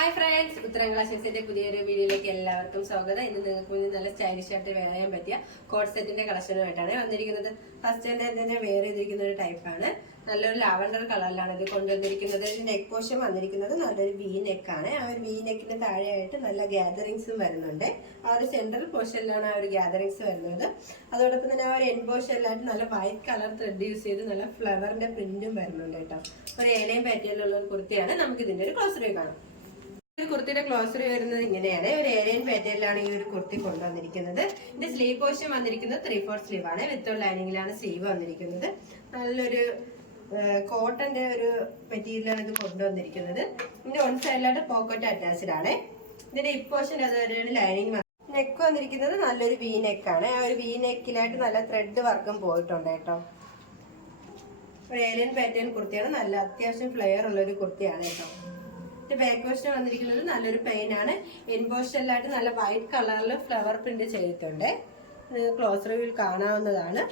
Hi friends, ഉത്തരം കളക്ഷൻസിന്റെ പുതിയൊരു വീഡിയോയിലേക്ക് എല്ലാവർക്കും സ്വാഗതം. ഇന്ന് നിങ്ങൾക്ക് മുന്നിൽ നല്ല സ്റ്റൈലിഷ് ആയിട്ട് വെയർ ചെയ്യാൻ പറ്റിയ കോഡ് സെറ്റിന്റെ കളക്ഷനുമായിട്ടാണ് വന്നിരിക്കുന്നത്. ഫസ്റ്റ് തന്നെ വെയർ ചെയ്തിരിക്കുന്ന ഒരു ടൈപ്പാണ്. നല്ലൊരു ലാവൻഡർ കളറിലാണ് ഇത് കൊണ്ടുവന്നിരിക്കുന്നത്. നെക്ക് പോർഷൻ വന്നിരിക്കുന്നത് നല്ലൊരു വി നെക്കാണ്. ആ ഒരു വി നെക്കിന് താഴെയായിട്ട് നല്ല ഗ്യാതറിങ്സും വരുന്നുണ്ട്. ആ ഒരു സെൻട്രൽ പോർഷനിലാണ് ആ ഒരു ഗ്യാതറിങ്സ് വരുന്നത്. അതോടൊപ്പം തന്നെ ആ ഒരു എൻ പോർഷനിലായിട്ട് നല്ല വൈറ്റ് കളർ ത്രെഡ് യൂസ് ചെയ്ത് നല്ല ഫ്ലവറിന്റെ പ്രിന്റും വരുന്നുണ്ട് കേട്ടോ. ഒരു ഏലയും പാറ്റേണിലുള്ള ഒരു കുർത്തിയാണ്. നമുക്ക് ഇതിന്റെ ഒരു ക്ലോസ് റിവ്യൂ കാണാം. ഒരു കുർത്തിയുടെ ക്ലോസറി വരുന്നത് ഇങ്ങനെയാണ്. ഒരു ഏരിയൻ പാറ്റേണിലാണ് ഈ ഒരു കുർത്തി കൊണ്ടുവന്നിരിക്കുന്നത്. ഇതിന്റെ സ്ലീവ് പോർഷൻ വന്നിരിക്കുന്നത് 3/4 സ്ലീവ് ആണ്. വിത്ത് ലൈനിങ്ങിലാണ് സ്ലീവ് വന്നിരിക്കുന്നത്. നല്ലൊരു കോട്ടന്റെ ഒരു മെറ്റീരിയലാണ് ഇത് കൊണ്ടുവന്നിരിക്കുന്നത്. ഇതിന്റെ വൺ സൈഡിലായിട്ട് പോക്കറ്റ് അറ്റാച്ച്ഡ് ആണ്. ഇതിന്റെ ഹിപ്പ് പോർഷൻ അതുവരെയാണ് ലൈനിങ്. നെക്ക് വന്നിരിക്കുന്നത് നല്ലൊരു വി നെക്കാണ്. ആ ഒരു വി നെക്കിലായിട്ട് നല്ല ത്രെഡ് വർക്കും പോയിട്ടുണ്ട് കേട്ടോ. ഒരു ഏലിയൻ പാറ്റേൺ കുർത്തിയാണ്. നല്ല അത്യാവശ്യം ഫ്ലെയർ ഉള്ള ഒരു കുർത്തിയാണ് കേട്ടോ. ബാക്ക് പോർഷൻ വന്നിരിക്കുന്നത് നല്ലൊരു പെയിൻ ആണ്. എൻ പോർഷനിലായിട്ട് നല്ല വൈറ്റ് കളറിൽ ഫ്ലവർ പ്രിന്റ് ചെയ്തിട്ടുണ്ട്. ക്ലോസ് റിവ്യൂവിൽ കാണാവുന്നതാണ്.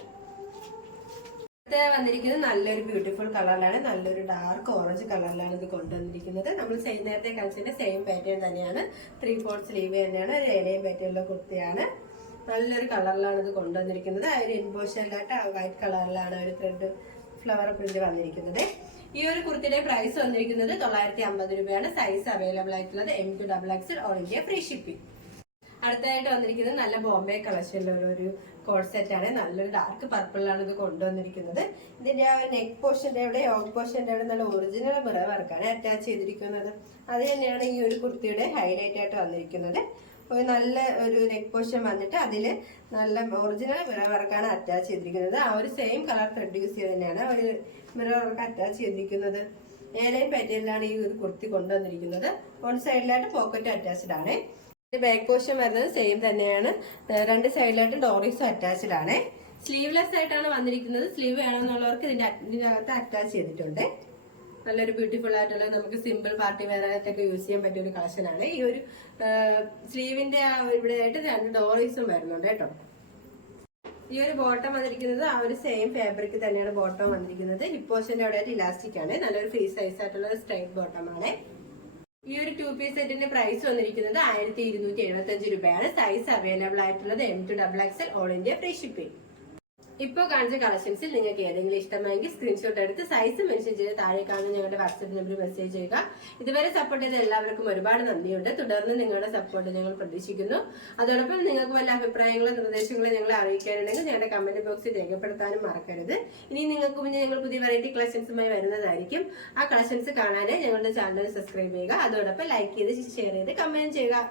വന്നിരിക്കുന്നത് നല്ലൊരു ബ്യൂട്ടിഫുൾ കളറിലാണ്. നല്ലൊരു ഡാർക്ക് ഓറഞ്ച് കളറിലാണ് ഇത് കൊണ്ടുവന്നിരിക്കുന്നത്. നമ്മൾ നേരത്തെ കളിച്ചതിന്റെ സെയിം പാറ്റേൺ തന്നെയാണ്. 3/4 സ്ലീവ് തന്നെയാണ്. ഒരു ഏരിയൻ പാറ്റേണിലുള്ള കുർത്തിയാണ്. നല്ലൊരു കളറിലാണ് ഇത് കൊണ്ടുവന്നിരിക്കുന്നത്. ആ ഒരു എൻ പോർഷനിലായിട്ട് വൈറ്റ് കളറിലാണ് ഒരു ത്രെഡ് ഫ്ലവർ പ്രിന്റ് വന്നിരിക്കുന്നത്. ഈ ഒരു കുർത്തിയുടെ പ്രൈസ് വന്നിരിക്കുന്നത് 950 രൂപയാണ്. സൈസ് അവൈലബിൾ ആയിട്ടുള്ളത് M to XXL, all India free shipping. അടുത്തതായിട്ട് വന്നിരിക്കുന്നത് നല്ല ബോംബെ കളക്ഷനിലുള്ള ഒരു കോഡ് സെറ്റ് ആണ്. നല്ലൊരു ഡാർക്ക് പർപ്പിളാണ് ഇത് കൊണ്ടുവന്നിരിക്കുന്നത്. ഇതിന്റെ ആ ഒരു നെക്ക് പോർഷന്റെ അവിടെ യോഗ് പോർഷന്റെ അവിടെ നല്ല ഒറിജിനൽ മിറർ വർക്കാണ് അറ്റാച്ച് ചെയ്തിരിക്കുന്നത്. അത് തന്നെയാണ് ഈ ഒരു കുർത്തിയുടെ ഹൈലൈറ്റ് ആയിട്ട് വന്നിരിക്കുന്നത്. ഒരു നല്ല ഒരു നെക്ക് പോർഷൻ വന്നിട്ട് അതില് നല്ല ഒറിജിനൽ മിറർ വർക്കാണ് അറ്റാച്ച് ചെയ്തിരിക്കുന്നത്. ആ ഒരു സെയിം കളർ ത്രെഡ് യൂസ് ചെയ്ത് തന്നെയാണ് ഒരു മിറർ വർക്ക് അറ്റാച്ച് ചെയ്തിരിക്കുന്നത്. ഏലൈൻ പാറ്റേണിലാണ് ഈ ഒരു കുർത്തി കൊണ്ടുവന്നിരിക്കുന്നത്. വൺ സൈഡിലായിട്ട് പോക്കറ്റ് അറ്റാച്ച്ഡ് ആണ്. ബാക്ക് പോർഷൻ വരുന്നത് സെയിം തന്നെയാണ്. രണ്ട് സൈഡിലായിട്ട് ഡോറീസും അറ്റാച്ച്ഡ് ആണ്. സ്ലീവ്ലെസ് ആയിട്ടാണ് വന്നിരിക്കുന്നത്. സ്ലീവ് വേണമെന്നുള്ളവർക്ക് ഇതിനകത്ത് അറ്റാച്ച് ചെയ്തിട്ടുണ്ട്. നല്ലൊരു ബ്യൂട്ടിഫുൾ ആയിട്ടുള്ള നമുക്ക് സിമ്പിൾ പാർട്ടി വെയർ ആയിട്ടൊക്കെ യൂസ് ചെയ്യാൻ പറ്റിയ ഒരു കളക്ഷനാണ്. ഈ ഒരു സ്ലീവിന്റെ ഇവിടെ ആയിട്ട് രണ്ട് ഡോറീസും വരുന്നുണ്ട് കേട്ടോ. ഈ ഒരു ബോട്ടം വന്നിരിക്കുന്നത് ആ ഒരു സെയിം ഫാബ്രിക് തന്നെയാണ് ബോട്ടം വന്നിരിക്കുന്നത്. ഹിപ്പ് പോർഷന്റെ അവിടെ ആയിട്ട് ഇലാസ്റ്റിക് ആണ്. നല്ലൊരു ഫ്രീ സൈസ് ആയിട്ടുള്ള സ്ട്രൈറ്റ് ബോട്ടം ആണ്. ഈ ഒരു 2 പീസ് സെറ്റിന്റെ പ്രൈസ് വന്നിരിക്കുന്നത് 1275 രൂപയാണ്. സൈസ് അവൈലബിൾ ആയിട്ടുള്ളത് M to XXL, all India free shipping. ഇപ്പോൾ കാണിച്ച കളക്ഷൻസിൽ നിങ്ങൾക്ക് ഏതെങ്കിലും ഇഷ്ടമായെങ്കിൽ സ്ക്രീൻഷോട്ട് എടുത്ത് സൈസ് മെൻഷൻ ചെയ്ത് താഴെ കാണുന്ന ഞങ്ങളുടെ വാട്സ്ആപ്പ് നമ്പറിൽ മെസ്സേജ് ചെയ്യുക. ഇതുവരെ സപ്പോർട്ട് ചെയ്ത എല്ലാവർക്കും ഒരുപാട് നന്ദിയുണ്ട്. തുടർന്ന് നിങ്ങളുടെ സപ്പോർട്ട് ഞങ്ങൾ പ്രതീക്ഷിക്കുന്നു. അതോടൊപ്പം നിങ്ങൾക്ക് വല്ല അഭിപ്രായങ്ങളും നിർദ്ദേശങ്ങളും ഞങ്ങളെ അറിയിക്കാനുണ്ടെങ്കിൽ ഞങ്ങളുടെ കമന്റ് ബോക്സിൽ രേഖപ്പെടുത്താനും മറക്കരുത്. ഇനി നിങ്ങൾക്ക് മുന്നേ ഞങ്ങൾ പുതിയ വെറൈറ്റി കളക്ഷൻസുമായി വരുന്നതായിരിക്കും. ആ കളക്ഷൻസ് കാണാൻ ഞങ്ങളുടെ ചാനൽ സബ്സ്ക്രൈബ് ചെയ്യുക. അതോടൊപ്പം ലൈക്ക് ചെയ്ത് ഷെയർ ചെയ്ത് കമന്റ് ചെയ്യുക.